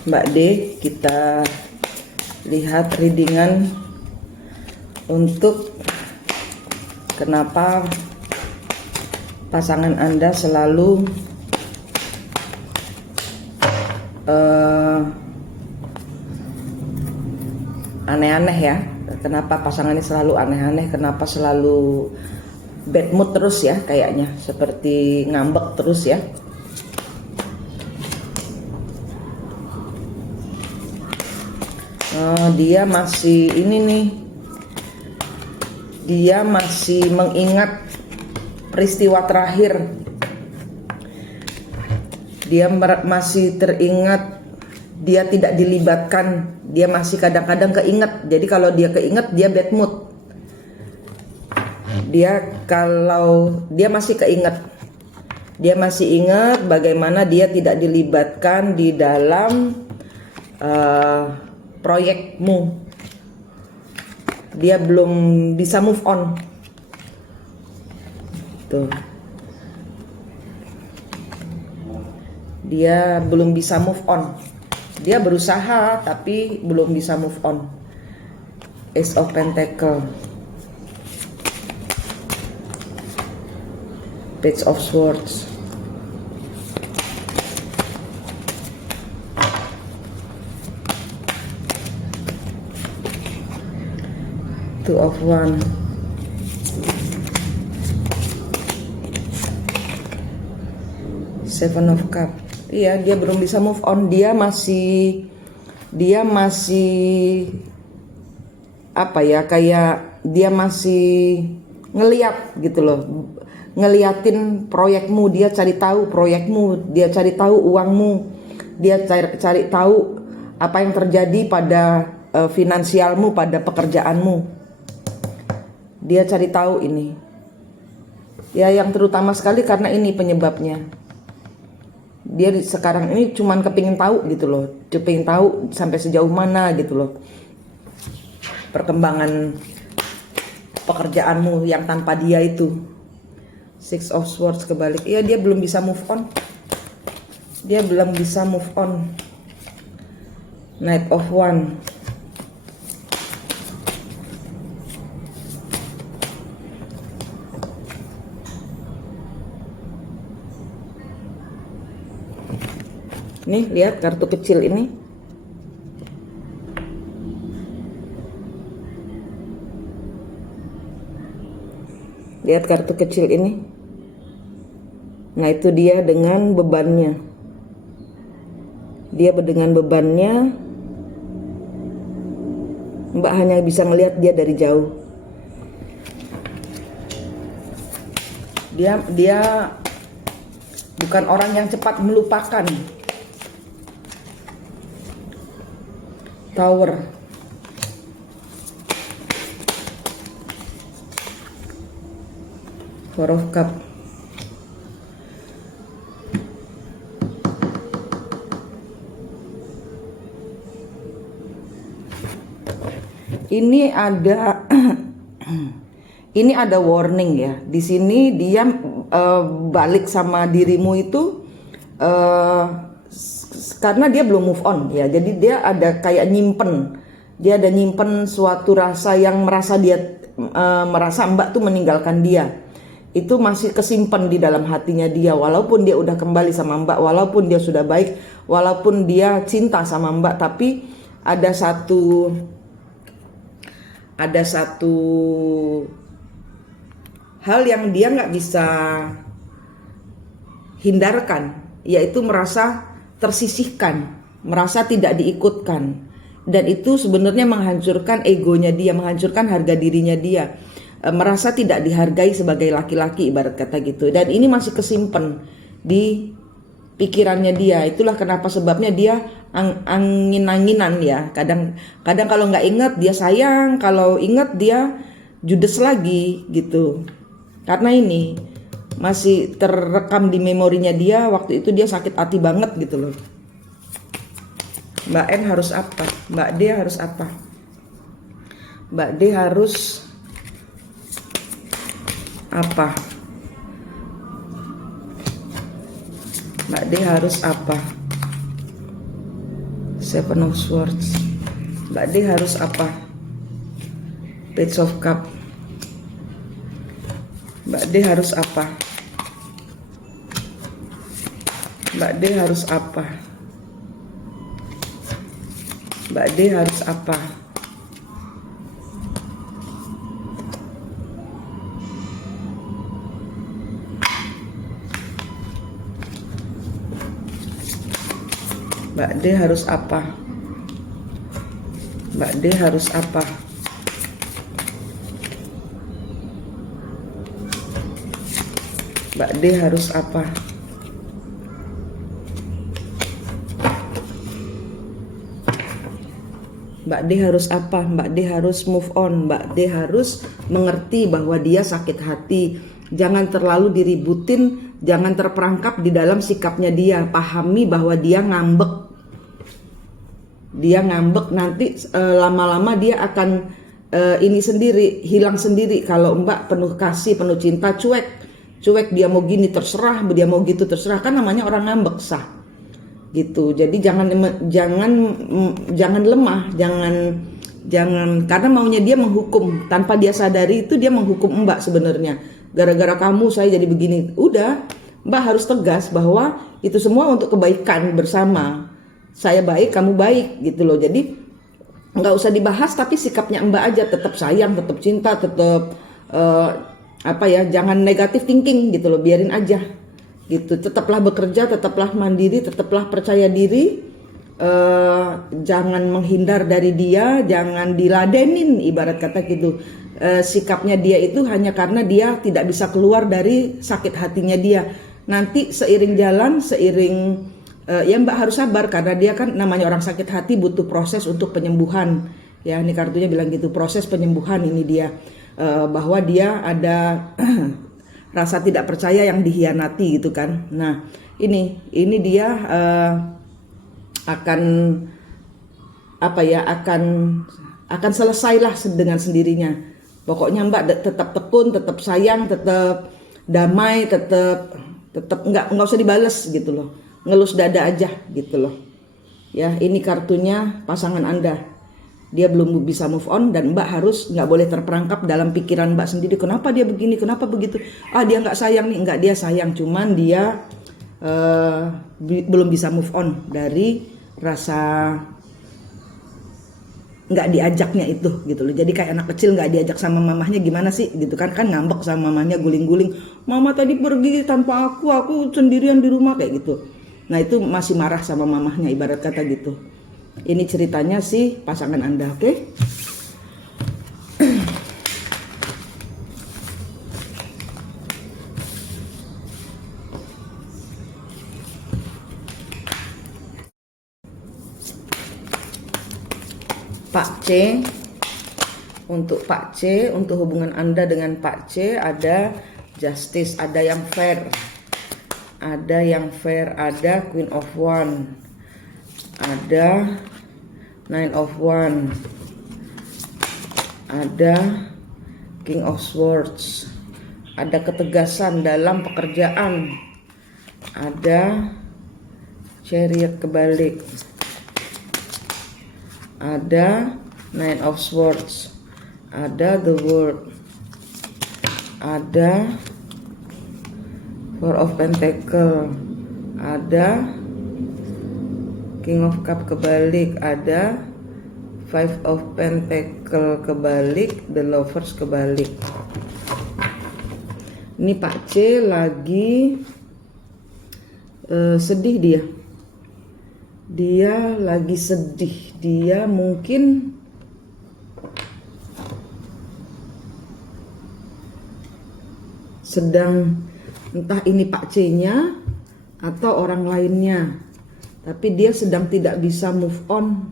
Mbak D, kita lihat readingan untuk kenapa pasangan Anda selalu aneh-aneh ya. Kenapa pasangan ini selalu aneh-aneh, kenapa selalu bad mood terus ya, kayaknya seperti ngambek terus ya. Dia masih ini nih, dia masih mengingat peristiwa terakhir. Dia masih teringat dia tidak dilibatkan. Dia masih kadang-kadang keinget. Jadi kalau dia keinget, dia bad mood. Dia masih keinget. Dia masih ingat bagaimana dia tidak dilibatkan di dalam proyekmu. Dia belum bisa move on. Tuh. Dia belum bisa move on. Dia berusaha tapi belum bisa move on. Ace of Pentacle, Page of Swords, Two of Wands, Seven of Cups. Iya, dia belum bisa move on. Dia masih apa ya, kayak dia masih ngeliat gitu loh, ngeliatin proyekmu. Dia cari tahu proyekmu, dia cari tahu uangmu, dia cari tahu apa yang terjadi pada finansialmu, pada pekerjaanmu. Dia cari tahu ini ya, yang terutama sekali karena ini penyebabnya. Dia sekarang ini cuman kepingin tahu gitu loh, kepingin tahu sampai sejauh mana gitu loh perkembangan pekerjaanmu yang tanpa dia itu. Six of Swords kebalik. Iya, dia belum bisa move on. Dia belum bisa move on. Knight of Wands, nih lihat kartu kecil ini. Lihat kartu kecil ini. Nah, itu dia dengan bebannya. Dia dengan bebannya. Mbak hanya bisa ngelihat dia dari jauh. Dia bukan orang yang cepat melupakan. Tower, Four of Cups. Ini ada ini ada warning ya. Di sini dia balik sama dirimu itu karena dia belum move on ya. Jadi dia ada kayak nyimpen suatu rasa yang merasa Mbak tuh meninggalkan dia. Itu masih kesimpan di dalam hatinya dia, walaupun dia udah kembali sama Mbak, walaupun dia sudah baik, walaupun dia cinta sama Mbak, tapi ada satu hal yang dia nggak bisa hindarkan, yaitu merasa tersisihkan, merasa tidak diikutkan. Dan itu sebenarnya menghancurkan egonya dia, menghancurkan harga dirinya dia, merasa tidak dihargai sebagai laki-laki, ibarat kata gitu. Dan ini masih kesimpan di pikirannya dia. Itulah kenapa sebabnya dia angin-anginan ya. Kadang kalau nggak ingat dia sayang, kalau ingat dia judes lagi gitu. Karena ini masih terekam di memorinya dia, waktu itu dia sakit hati banget gitu loh. Mbak N harus apa? Mbak D harus apa? Mbak D harus apa? Mbak D harus apa? Seven of Swords. Mbak D harus apa? Page of Cup. Mbak D harus apa? Mbak D harus apa? Mbak D harus apa? Mbak D harus apa? Mbak D harus apa? Mbak D harus apa? Mbak D harus apa? Mbak D harus move on. Mbak D harus mengerti bahwa dia sakit hati. Jangan terlalu diributin, jangan terperangkap di dalam sikapnya dia. Pahami bahwa dia ngambek. Dia ngambek, nanti lama-lama dia akan ini sendiri, hilang sendiri. Kalau Mbak penuh kasih, penuh cinta, cuek dia mau gini terserah, dia mau gitu terserah, kan namanya orang ngambek, sah gitu. Jadi jangan lemah, jangan karena maunya dia menghukum tanpa dia sadari, itu dia menghukum Mbak sebenarnya. Gara-gara kamu saya jadi begini. Udah, Mbak harus tegas bahwa itu semua untuk kebaikan bersama. Saya baik, kamu baik gitu loh. Jadi nggak usah dibahas, tapi sikapnya Mbak aja, tetap sayang, tetap cinta, tetap jangan negatif thinking gitu loh, biarin aja gitu. Tetaplah bekerja, tetaplah mandiri, tetaplah percaya diri, jangan menghindar dari dia, jangan diladenin ibarat kata gitu. Sikapnya dia itu hanya karena dia tidak bisa keluar dari sakit hatinya dia. Nanti seiring jalan, ya Mbak harus sabar, karena dia kan namanya orang sakit hati butuh proses untuk penyembuhan. Ya, ini kartunya bilang gitu, proses penyembuhan ini dia. Bahwa dia ada rasa tidak percaya yang dihianati gitu kan. Nah, ini dia akan selesailah dengan sendirinya. Pokoknya Mbak tetap tekun, tetap sayang, tetap damai, tetap nggak usah dibales gitu loh. Ngelus dada aja gitu loh. Ya, ini kartunya pasangan Anda. Dia belum bisa move on, dan Mbak harus nggak boleh terperangkap dalam pikiran Mbak sendiri. Kenapa dia begini, kenapa begitu? Dia nggak sayang nih, nggak, dia sayang, cuman dia belum bisa move on dari rasa nggak diajaknya itu gitu loh. Jadi kayak anak kecil nggak diajak sama mamahnya, gimana sih gitu kan ngambek sama mamahnya, guling-guling. Mama tadi pergi tanpa aku sendirian di rumah kayak gitu. Nah, itu masih marah sama mamahnya ibarat kata gitu. Ini ceritanya sih pasangan Anda, oke? Pak C, untuk Pak C, untuk hubungan Anda dengan Pak C ada justice, ada yang fair. Ada Queen of Wands, ada Nine of Wands, ada King of Swords, ada ketegasan dalam pekerjaan, ada Chariot kebalik, ada Nine of Swords, ada The World, ada Four of Pentacle, ada King of Cup kebalik, ada Five of Pentacle kebalik, The Lovers kebalik. Ini Pak C lagi sedih dia. Dia lagi sedih. Dia mungkin sedang, entah ini Pak C-nya atau orang lainnya, tapi dia sedang tidak bisa move on.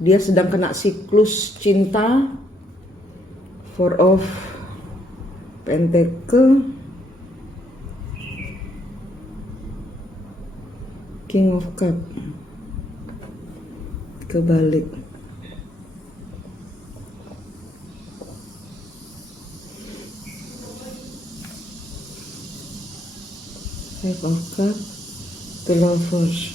Dia sedang kena siklus cinta. Four of Pentacle, King of Cup kebalik. Five of Cup, The Lovers.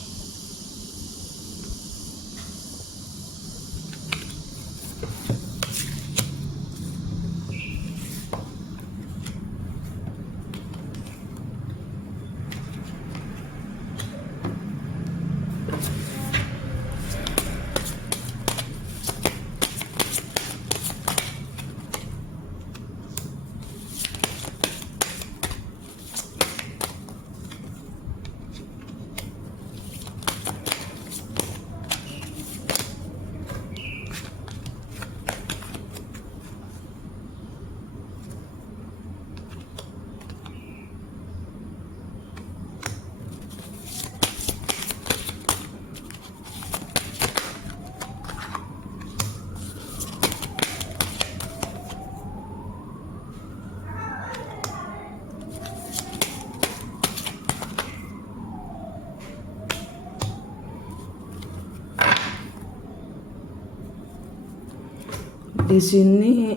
Di sini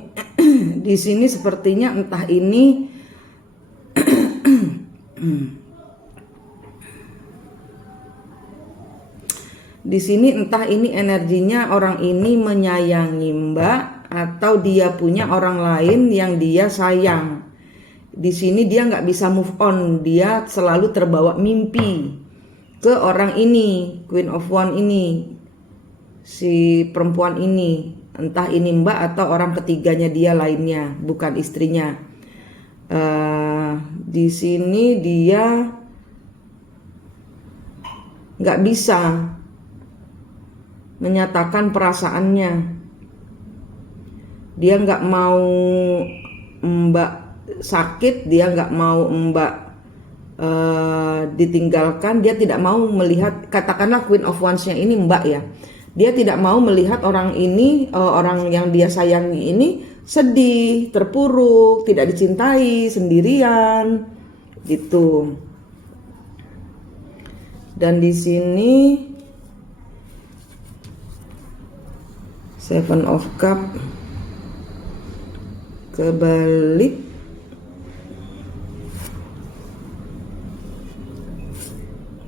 di sini sepertinya entah ini di sini entah ini energinya orang ini menyayangi Mbak atau dia punya orang lain yang dia sayang. Di sini dia nggak bisa move on, dia selalu terbawa mimpi ke orang ini, Queen of Wands ini, si perempuan ini, entah ini Mbak atau orang ketiganya dia lainnya, bukan istrinya. Di sini dia nggak bisa menyatakan perasaannya. Dia nggak mau Mbak sakit, dia nggak mau Mbak ditinggalkan, dia tidak mau melihat, katakanlah Queen of Wands-nya ini Mbak ya, dia tidak mau melihat orang ini, orang yang dia sayangi ini sedih, terpuruk, tidak dicintai, sendirian gitu. Dan di sini Seven of Cup kebalik.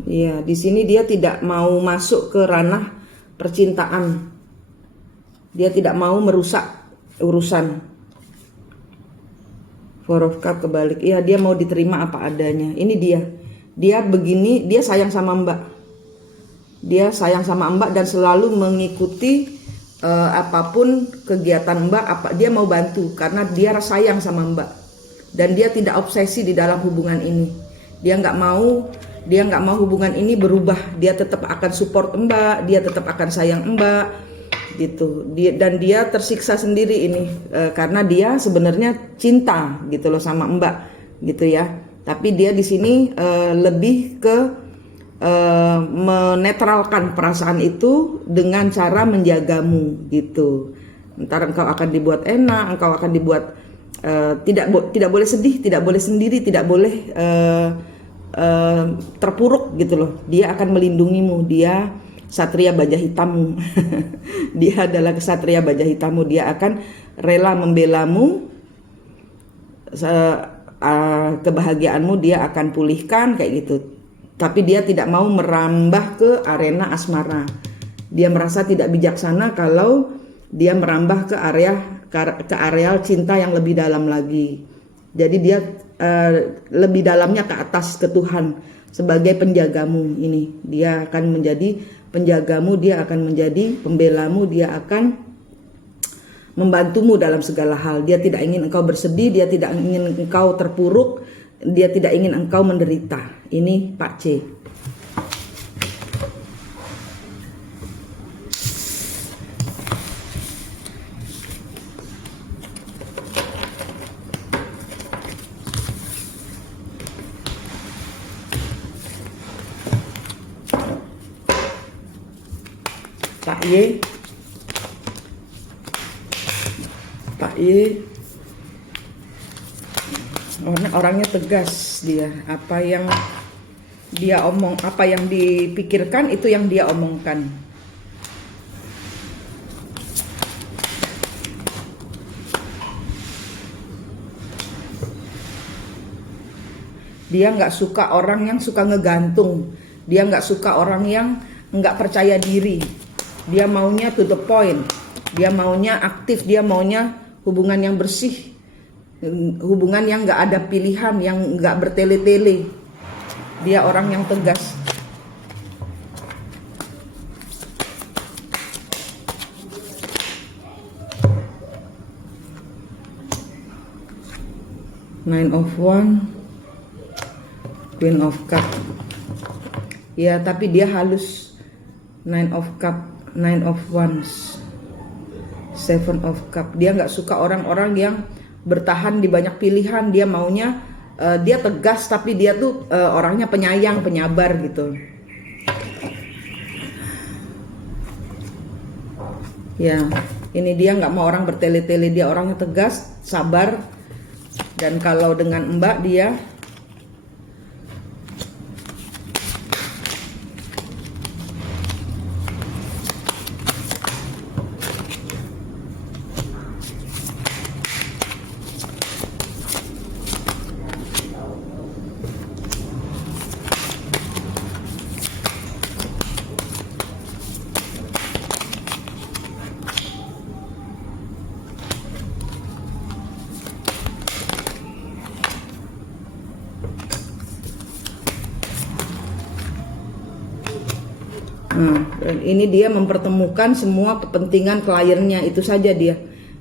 Ya, di sini dia tidak mau masuk ke ranah percintaan. Dia tidak mau merusak urusan. Four of Cup kebalik. Ya, dia mau diterima apa adanya. Ini dia. Dia begini, dia sayang sama Mbak. Dia sayang sama Mbak dan selalu mengikuti apapun kegiatan Mbak, dia mau bantu karena dia sayang sama Mbak. Dan dia tidak obsesi di dalam hubungan ini. Dia nggak mau hubungan ini berubah. Dia tetap akan support Mbak, dia tetap akan sayang Mbak gitu. Dan dia tersiksa sendiri ini karena dia sebenarnya cinta gitu loh sama Mbak gitu ya. Tapi dia di sini lebih ke menetralkan perasaan itu dengan cara menjagamu gitu. Ntar engkau akan dibuat enak, engkau akan dibuat tidak boleh sedih, tidak boleh sendiri, tidak boleh terpuruk gitu loh. Dia akan melindungimu. Dia Satria Baja Hitammu. Dia adalah kesatria Baja Hitammu. Dia akan rela membelamu. Kebahagiaanmu dia akan pulihkan kayak gitu. Tapi dia tidak mau merambah ke arena asmara. Dia merasa tidak bijaksana kalau dia merambah ke areal cinta yang lebih dalam lagi. Jadi dia lebih dalamnya ke atas, ke Tuhan sebagai penjagamu ini. Dia akan menjadi penjagamu, dia akan menjadi pembelamu, dia akan membantumu dalam segala hal. Dia tidak ingin engkau bersedih, dia tidak ingin engkau terpuruk, dia tidak ingin engkau menderita. Ini Pak C. Pak Y. Pak Y. Orangnya tegas dia. Apa yang dia apa yang dipikirkan itu yang dia omongkan. Dia nggak suka orang yang suka ngegantung. Dia nggak suka orang yang nggak percaya diri. Dia maunya to the point. Dia maunya aktif. Dia maunya hubungan yang bersih. Hubungan yang nggak ada pilihan, yang nggak bertele-tele. Dia orang yang tegas. Nine of Wands, Queen of Cup. Ya, tapi dia halus. Nine of Cup, Nine of Wands, Seven of Cup. Dia nggak suka orang-orang yang bertahan di banyak pilihan. Dia maunya dia tegas, tapi dia tuh orangnya penyayang, penyabar gitu. Ya, ini dia nggak mau orang bertele-tele. Dia orangnya tegas, sabar. Dan kalau dengan Mbak dia Dan ini dia mempertemukan semua kepentingan kliennya, itu saja dia.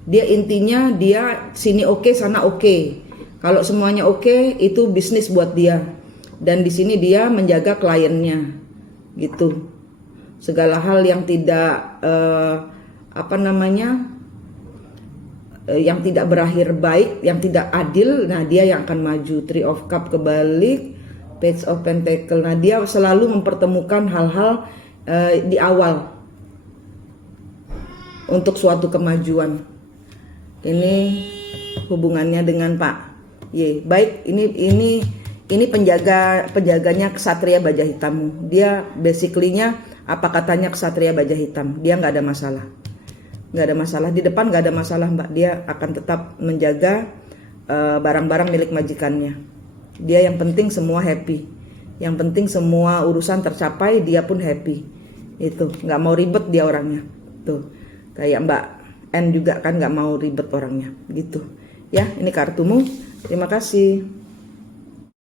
Dia intinya dia sini oke, sana oke. Kalau semuanya oke, itu bisnis buat dia. Dan di sini dia menjaga kliennya, gitu. Segala hal yang tidak yang tidak berakhir baik, yang tidak adil, nah dia yang akan maju. Three of Cup kebalik, Page of Pentacle. Nah dia selalu mempertemukan hal-hal di awal untuk suatu kemajuan. Ini hubungannya dengan Pak Y. Baik, ini penjaganya Ksatria Baja Hitam. Dia basically-nya apa katanya Ksatria Baja Hitam. Dia nggak ada masalah. Nggak ada masalah di depan, nggak ada masalah Mbak. Dia akan tetap menjaga barang-barang milik majikannya. Dia yang penting semua happy. Yang penting semua urusan tercapai, dia pun happy. Itu nggak mau ribet dia orangnya. Tuh kayak Mbak N juga kan nggak mau ribet orangnya. Gitu ya. Ini kartumu. Terima kasih.